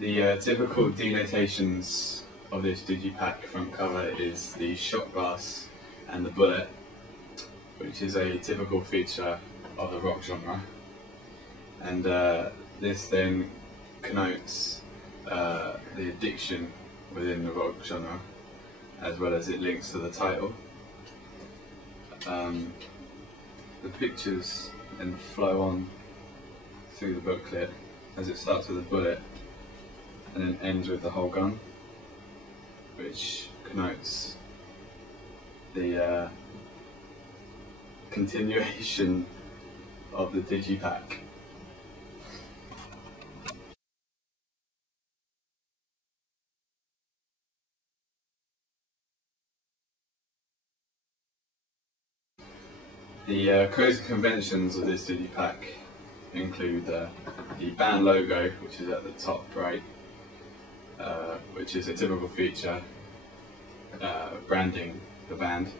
The typical denotations of this digipack front cover is the shot glass and the bullet, which is a typical feature of the rock genre, and this then connotes the addiction within the rock genre, as well as it links to the title. The pictures then flow on through the booklet as it starts with a bullet and then ends with the whole gun, which connotes the continuation of the digipack. The codes and conventions of this digipack include the band logo, which is at the top right, which is a typical feature branding the band.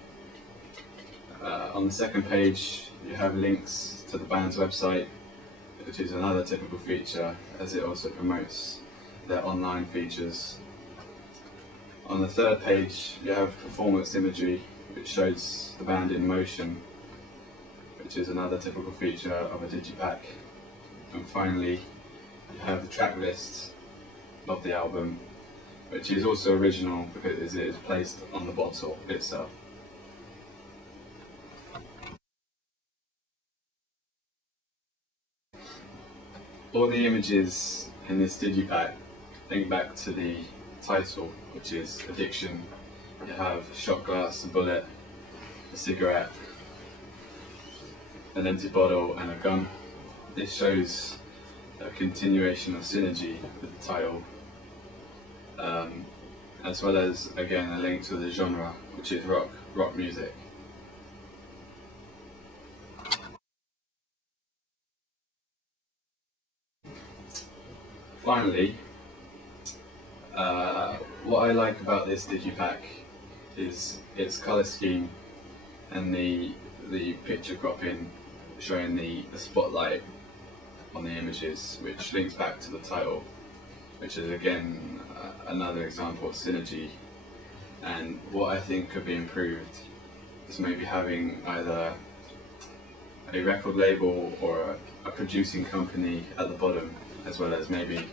On the second page you have links to the band's website, which is another typical feature as it also promotes their online features. On the third page you have performance imagery, which shows the band in motion, which is another typical feature of a digipack. And finally you have the track list of the album, which is also original because it is placed on the bottle itself. All the images in this digipack link back to the title, which is addiction. You have a shot glass, a bullet, a cigarette, an empty bottle and a gun. This shows a continuation of synergy with the title, as well as again a link to the genre, which is rock music. Finally, what I like about this digipack is its colour scheme and the picture cropping showing the spotlight on the images, which links back to the title, which is again another example of synergy. And what I think could be improved is maybe having either a record label or a producing company at the bottom, as well as maybe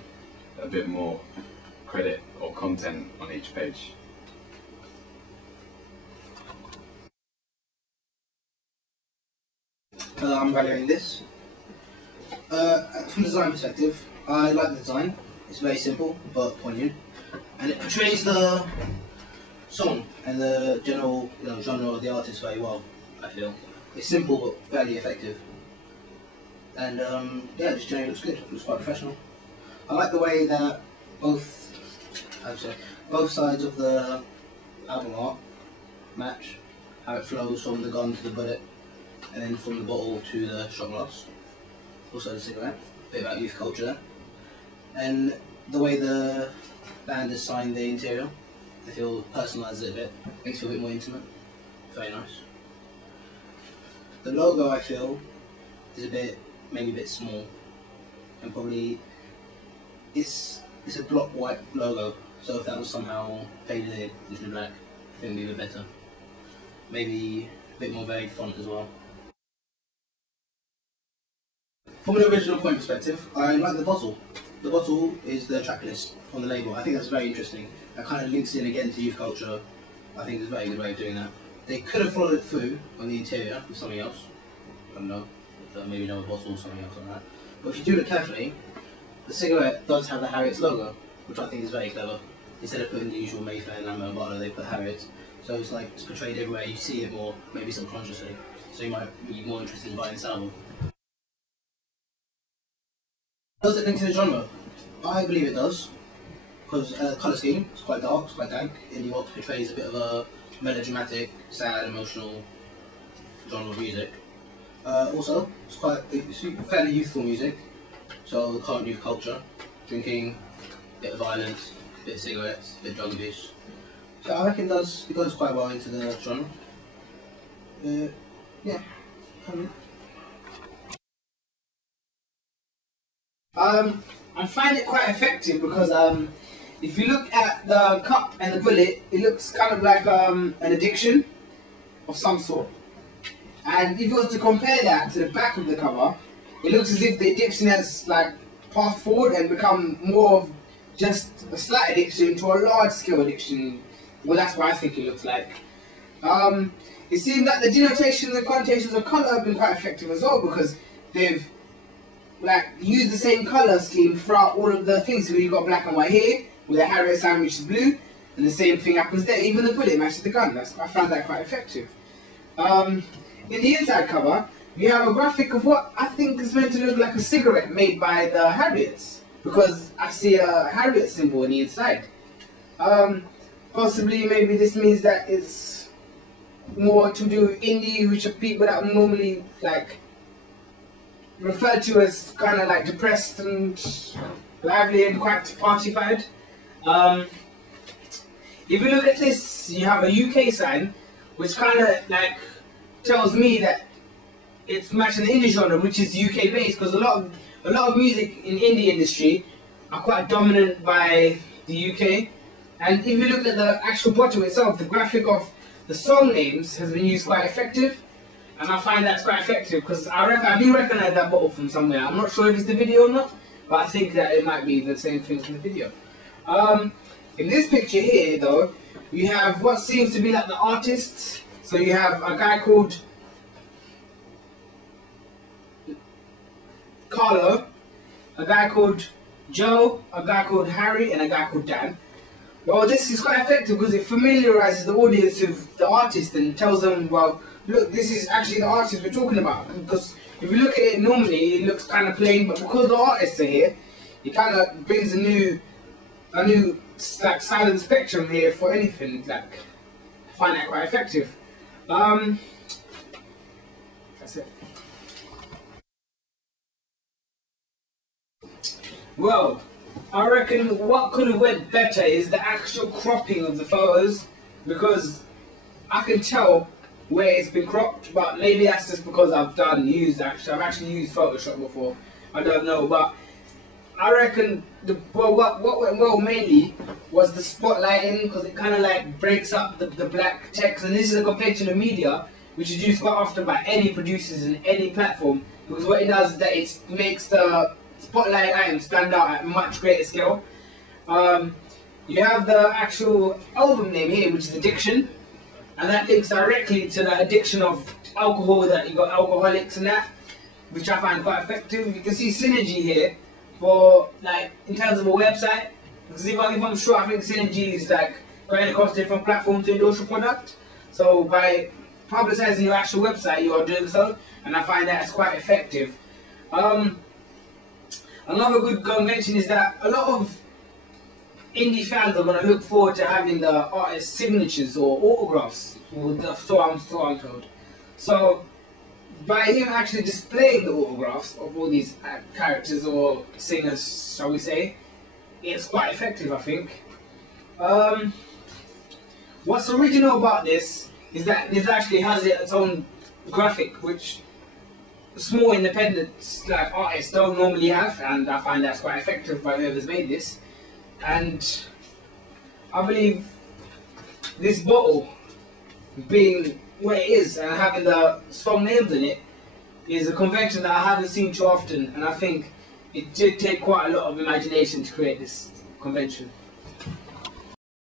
a bit more credit or content on each page. I'm evaluating this. From a design perspective, I like the design. It's very simple but poignant, and it portrays the song and the general genre of the artist very well, I feel. It's simple but fairly effective. And yeah, it just generally looks good. It looks quite professional. I like the way that both sides of the album art match, how it flows from the gun to the bullet, and then from the bottle to the shot glass. Also the cigarette, a bit about youth culture there. And the way the band has signed the interior, I feel personalises it a bit, makes it feel a bit more intimate. Very nice. The logo, I feel, is maybe a bit small, and probably it's a block white logo, so if that was somehow faded into black, I think it would be a bit better. Maybe a bit more varied font as well. From an original point perspective, I like the bottle. The bottle is the track list on the label. I think that's very interesting. That kind of links in again to youth culture. I think it's a very good way of doing that. They could have followed it through on the interior with something else. I don't know, maybe another bottle or something else like that. But if you do look carefully, the cigarette does have the Harriet's logo, which I think is very clever. Instead of putting the usual Mayfair, Lambert and Butler, they put Harriet. So it's like it's portrayed everywhere. You see it more, maybe subconsciously. So you might be more interested in buying this album. Does it link to the genre? I believe it does, because the colour scheme is quite dark, it's quite dank. Indie rock portrays a bit of a melodramatic, sad, emotional genre of music. Also, it's fairly youthful music, so the current youth culture, drinking, a bit of violence, a bit of cigarettes, a bit of drug abuse. So I reckon it goes quite well into the genre. Yeah. I find it quite effective because if you look at the cup and the bullet, it looks kind of like an addiction of some sort. And if you was to compare that to the back of the cover, it looks as if the addiction has like passed forward and become more of just a slight addiction to a large scale addiction. Well, that's what I think it looks like. It seems that the denotations and connotations of colour have been quite effective as well, because they've like used the same colour scheme throughout all of the things. So you've got black and white here with a Harrier sign which is blue, and the same thing happens there. Even the bullet matches the gun. I found that quite effective. In the inside cover, you have a graphic of what I think is meant to look like a cigarette made by the Harriets, because I see a Harriet symbol on the inside. Possibly, maybe this means that it's more to do with indie, which are people that are normally like referred to as kind of like depressed and lively and quite partified. If you look at this, you have a UK sign, which kind of like tells me that it's matching the indie genre, which is UK based, because a lot of music in indie industry are quite dominant by the UK. And if you look at the actual bottom itself, the graphic of the song names has been used quite effective, and I find that's quite effective because I do recognise that bottle from somewhere. I'm not sure if it's the video or not, but I think that it might be the same thing from the video. In this picture here, though, you have what seems to be like the artists. So you have a guy called Carlo, a guy called Joe, a guy called Harry, and a guy called Dan. Well, this is quite effective because it familiarises the audience with the artist and tells them, well, look, this is actually the artist we're talking about. Because if you look at it normally, it looks kind of plain, but because the artists are here, it kind of brings a new like side of the spectrum here for anything. Like, I find that quite effective. That's it. Well, I reckon what could have went better is the actual cropping of the photos, because I can tell where it's been cropped, but maybe that's just because I've actually used Photoshop before. I don't know, but I reckon what went well mainly was the spotlighting, because it kind of like breaks up the black text, and this is a convention of media which is used quite often by any producers in any platform, because what it does is that it makes the spotlight item stand out at a much greater scale. You have the actual album name here, which is Addiction, and that links directly to the addiction of alcohol, that you got alcoholics and that, which I find quite effective. You can see synergy here for like in terms of a website, because if I'm sure, I think synergy is like going across different platforms to endorse your product. So by publicising your actual website, you are doing so, and I find that it's quite effective. Another good convention is that a lot of indie fans are going to look forward to having the artist's signatures or autographs, so I'm told. So by him actually displaying the autographs of all these characters or singers, shall we say, it's quite effective, I think. What's original about this is that this actually has its own graphic, which small independent like artists don't normally have, and I find that's quite effective by whoever's made this. And I believe this bottle being what it is and having the song names in it is a convention that I haven't seen too often, and I think it did take quite a lot of imagination to create this convention.